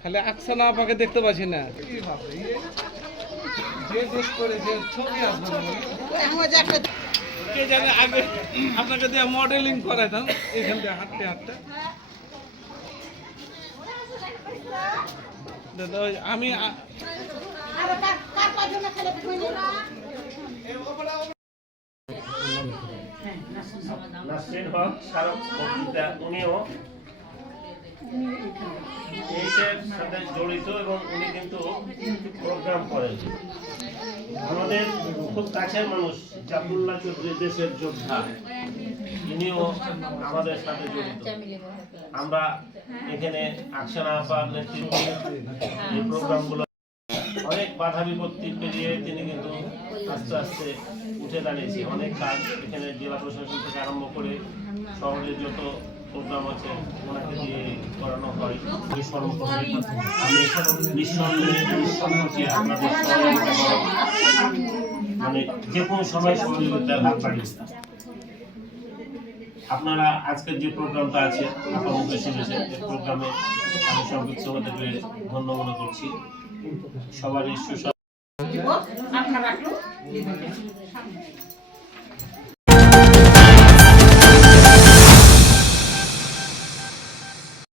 খালি আকসানা আপাকে দেখতে পাচ্ছি না। কি আগে আপনাকে দিয়ে মডেলিং এখান হাঁটতে হাঁটতে। আমি নাসরিন সাথে জড়িত এবং উনি কিন্তু প্রোগ্রাম করেন। আমাদের খুব কাছের মানুষ জাবুল্লাহ চৌধুরী, দেশের যোদ্ধা। ইনিও আমাদের সাথে জড়িত। আমরা এখানে আকসানা আপার নেতৃত্বে এই প্রোগ্রামগুলো অনেক বাধা বিপত্তি পেরিয়ে তিনি কিন্তু আস্তে আস্তে উঠে দাঁড়িয়েছে। অনেক কাজ এখানে জেলা প্রশাসন থেকে আরম্ভ করে শহরের যত প্রোগ্রাম আছে ওনাকে দিয়ে করানো হয়। আপনাদের মানে যে কোনো সময় সহযোগিতার হাত বাড়িয়ে আপনারা আজকের যে প্রোগ্রামটা আছে আপাতত শুনেছে এই প্রোগ্রামে আমি পেরে ধন্য মনে করছি। সবারই সুস্বাস্থ্য আপনারা